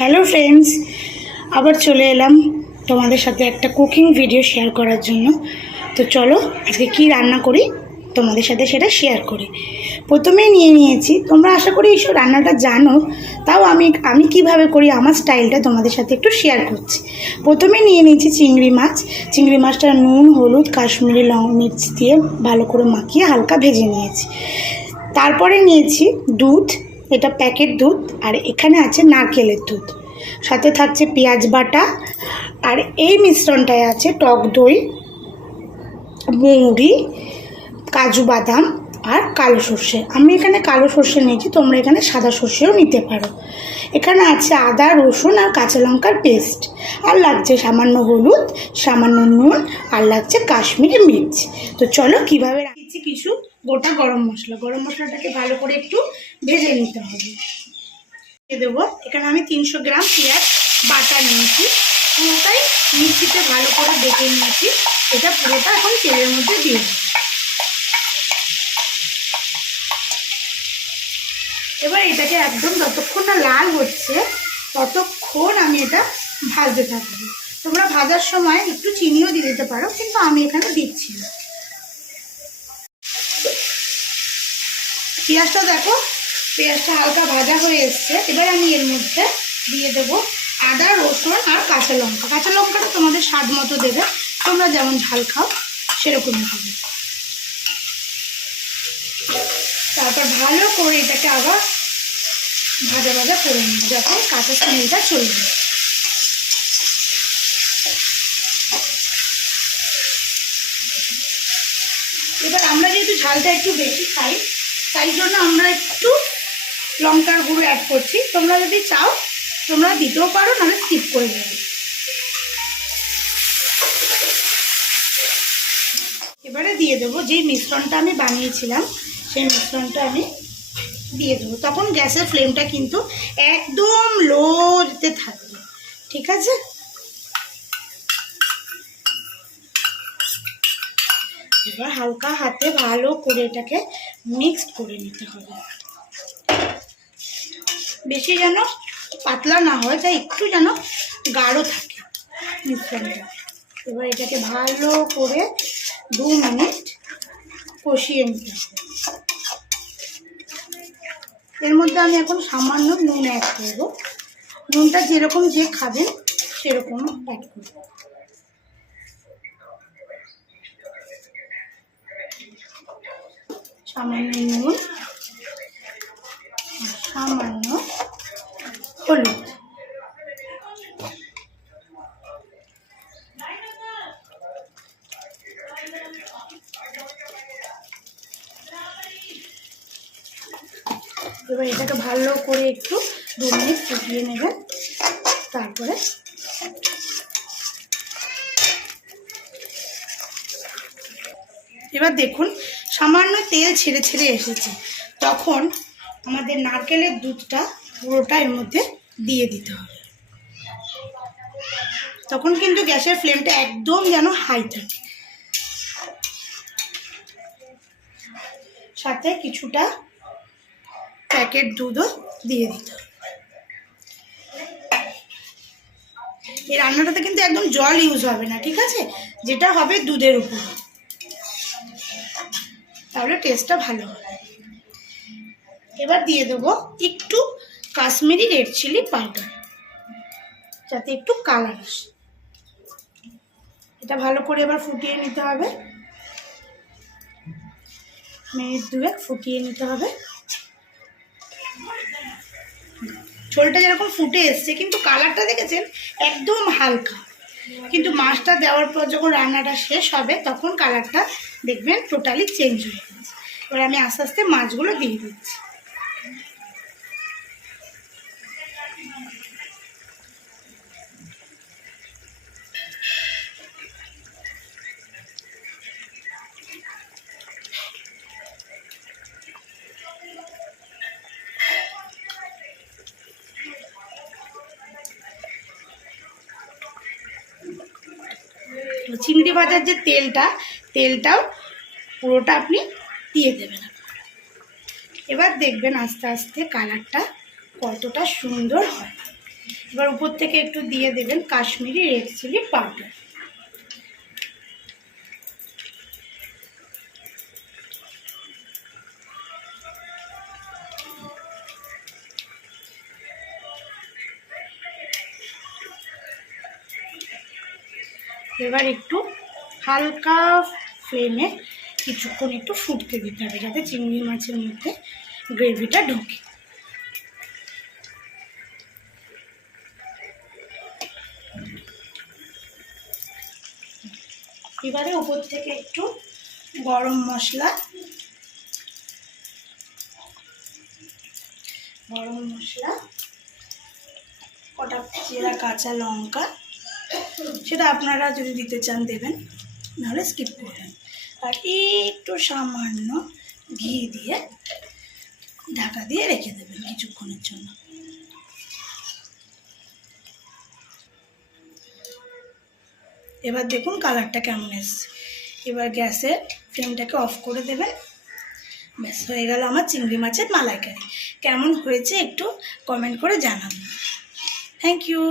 Hello friends, আবার চলে এলাম তোমাদের সাথে একটা কুকিং ভিডিও শেয়ার করার জন্য। তো চলো আজকে কি রান্না করি তোমাদের সাথে সেটা শেয়ার করি। প্রথমেই নিয়ে নিয়েছি, তোমরা আশা করি এইসব রান্নাটা জানো, তাও আমি কিভাবে করি আমার স্টাইলটা তোমাদের সাথে একটু শেয়ার করছি। প্রথমে নিয়ে নিয়েছি চিংড়ি মাছ। চিংড়ি মাছটা নুন, হলুদ, কাশ্মীরি মির্চ দিয়ে ভালো করে মাখিয়ে হালকা ভেজে নিয়েছি। তারপরে নিয়েছি দুধ, এটা প্যাকেট দুধ, আর এখানে আছে নারকেলের দুধ, সাথে থাকছে পেঁয়াজ বাটা, আর এই মিশ্রণটায় আছে টক দই, মৌরি, কাজু বাদাম আর কালো সর্ষে। আমি এখানে কালো সর্ষে নিয়েছি, তোমরা এখানে সাদা সর্ষেও নিতে পারো। এখানে আছে আদা, রসুন আর কাঁচা লঙ্কার পেস্ট, আর লাগছে সামান্য হলুদ, সামান্য নুন, আর লাগছে কাশ্মীরি মির্চ। তো চলো কীভাবে রাখছি। কিছু গোটা গরম মশলাটাকে ভালো করে একটু ভেজে নিতে হবে। দিয়ে দেবো এখানে আমি 300 গ্রাম পেঁয়াজ বাটা নিয়েছি, পুরোটাই মিক্সিতে ভালো করে বেটে নিয়েছি। এটা পুরোটা এখন তেলের মধ্যে দিয়ে দেবো। এবার এটাকে একদম যতক্ষণ না লাল হচ্ছে ততক্ষণ আমি এটা ভাজতে থাকবো। তোমরা ভাজার সময় একটু চিনিও দিয়ে দিতে পারো, কিন্তু আমি এখানে দিচ্ছি না। পেঁয়াজটা দেখো, পেঁয়াজটা হালকা ভাজা হয়ে এসছে। এবার আমি এর মধ্যে দিয়ে দেবো আদা, রসুন আর কাঁচা লঙ্কা। কাঁচা লঙ্কাটা তোমাদের স্বাদ মতো দেবে, তোমরা যেমন ঝাল খাও সেরকমই হবে। তারপর ভালো করে এটাকে আবার ভাজা ভাজা করে নিই, যাতে কাঁচা স্মেলটা চলে যায়। এবার আমরা যেহেতু ঝালটা একটু বেশি খাই, তাই জন্য আমরা একটু লঙ্কার গুঁড়ো অ্যাড করছি। তোমরা যদি চাও তোমরা দিতেও পারো, নাহলে স্কিপ করে যাবে। এবারে দিয়ে দেবো যেই মিশ্রণটা আমি বানিয়েছিলাম, সেই মিশ্রণটা আমি দিয়ে দেবো। তখন গ্যাসের ফ্লেমটা কিন্তু একদম লোতে থাকবে, ঠিক আছে? এবার হালকা হাতে ভালো করে এটাকে মিক্সড করে নিতে হবে। বেশি যেন পাতলা না হয়, তাই একটু যেন গাঢ় থাকে মিশ্রণটা। এবার এটাকে ভালো করে 2 মিনিট কষিয়ে নিতে হবে। এর মধ্যে আমি এখন সামান্য নুন অ্যাড করবো। নুনটা যেরকম যে খাবেন সেরকম অ্যাড করব। সামান্য নুন, সামান্য হলুদ। এবার এটাকে ভালো করে একটু 2 মিনিট ফুটিয়ে নেবেন। তারপরে এবার দেখুন সামান্য তেল ছেড়ে ছেড়ে এসেছে, তখন আমাদের নারকেলের দুধটা পুরোটা এর মধ্যে দিয়ে দিতে হবে। তখন কিন্তু গ্যাসের ফ্লেমটা একদম যেন হাই থাকে। সাথে কিছুটা প্যাকেট দুধও দিয়ে দিতে হবে। এই রান্নাটাতে কিন্তু একদম জল ইউজ হবে না, ঠিক আছে? যেটা হবে দুধের উপর, তাহলে টেস্টটা ভালো হবে। এবার দিয়ে দেবো একটু কাশ্মীরি রেড চিলি পাউডার, যাতে একটু কালার আসে। এটা ভালো করে এবার ফুটিয়ে নিতে হবে, মিনিট 2 ফুটিয়ে নিতে হবে। ঝোলটা যেরকম ফুটে এসছে, কিন্তু কালারটা দেখেছেন একদম হালকা, কিন্তু মাছটা দেওয়ার পর যখন রান্নাটা শেষ হবে তখন কালারটা দেখবেন টোটালি চেঞ্জ হয়ে গেছে। এবার আমি আস্তে আস্তে মাছগুলো দিয়ে দিচ্ছি। চিংড়ি ভাজার যে তেলটাও পুরোটা আপনি দিয়ে দেবেন। এবার দেখবেন আস্তে আস্তে কালারটা কতটা সুন্দর হয়। এবার উপর থেকে একটু দিয়ে দেবেন কাশ্মীরি রেড চিলি পাউডার। এবার একটু হালকা ফ্লেমে কিছুক্ষণ একটু ফুটতে দিতে হবে, যাতে চিংড়ি মাছের মধ্যে গ্রেভিটা ঢোকে। এবারে উপর থেকে একটু গরম মশলা, কটা চেরা কাঁচা লঙ্কা, সেটা আপনারা যদি দিতে চান দেবেন, নাহলে স্কিপ করবেন। আর একটু সামান্য ঘি দিয়ে ঢাকা দিয়ে রেখে দেবেন কিছুক্ষণের জন্য। এবার দেখুন কালারটা কেমন এসছে। এবার গ্যাসের ফ্লেমটাকে অফ করে দেবেন। ব্যাস হয়ে গেল আমার চিংড়ি মাছের মালাইকারি। কেমন হয়েছে একটু কমেন্ট করে জানাবেন। Thank you.